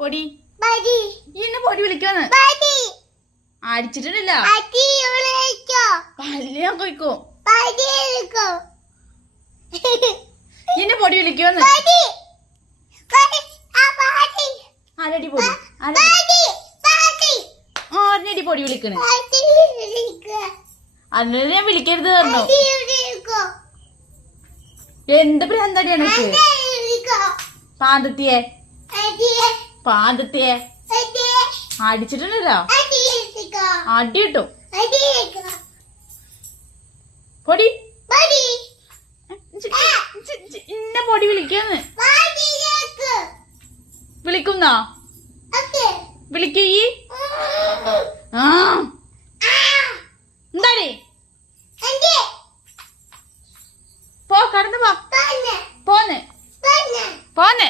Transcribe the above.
പൊടി എന്നെ പൊടി വിളിക്കാന്ന് അടിച്ചിട്ടില്ല കല്യാൺ കൊയ്ക്കോ എന്നെ പൊടി വിളിക്കുവന്ന് ആരടി പൊടി ആരടി പൊടി വിളിക്കണേ അന്നെ വിളിക്കരുത് പറഞ്ഞു എന്ത് ഭ്രാന്തടിയാണ് പാന്തത്തിയെ പാന്തത്തിയെ അടിച്ചിട്ടുണ്ടല്ലോ അടി കിട്ടും പൊടി ഇന്ന പൊടി വിളിക്കാന്ന് വിളിക്കുന്നോ വിളിക്കൂ എന്താടി പോ കടന്നു പോ പോന്നെ പോന്നെ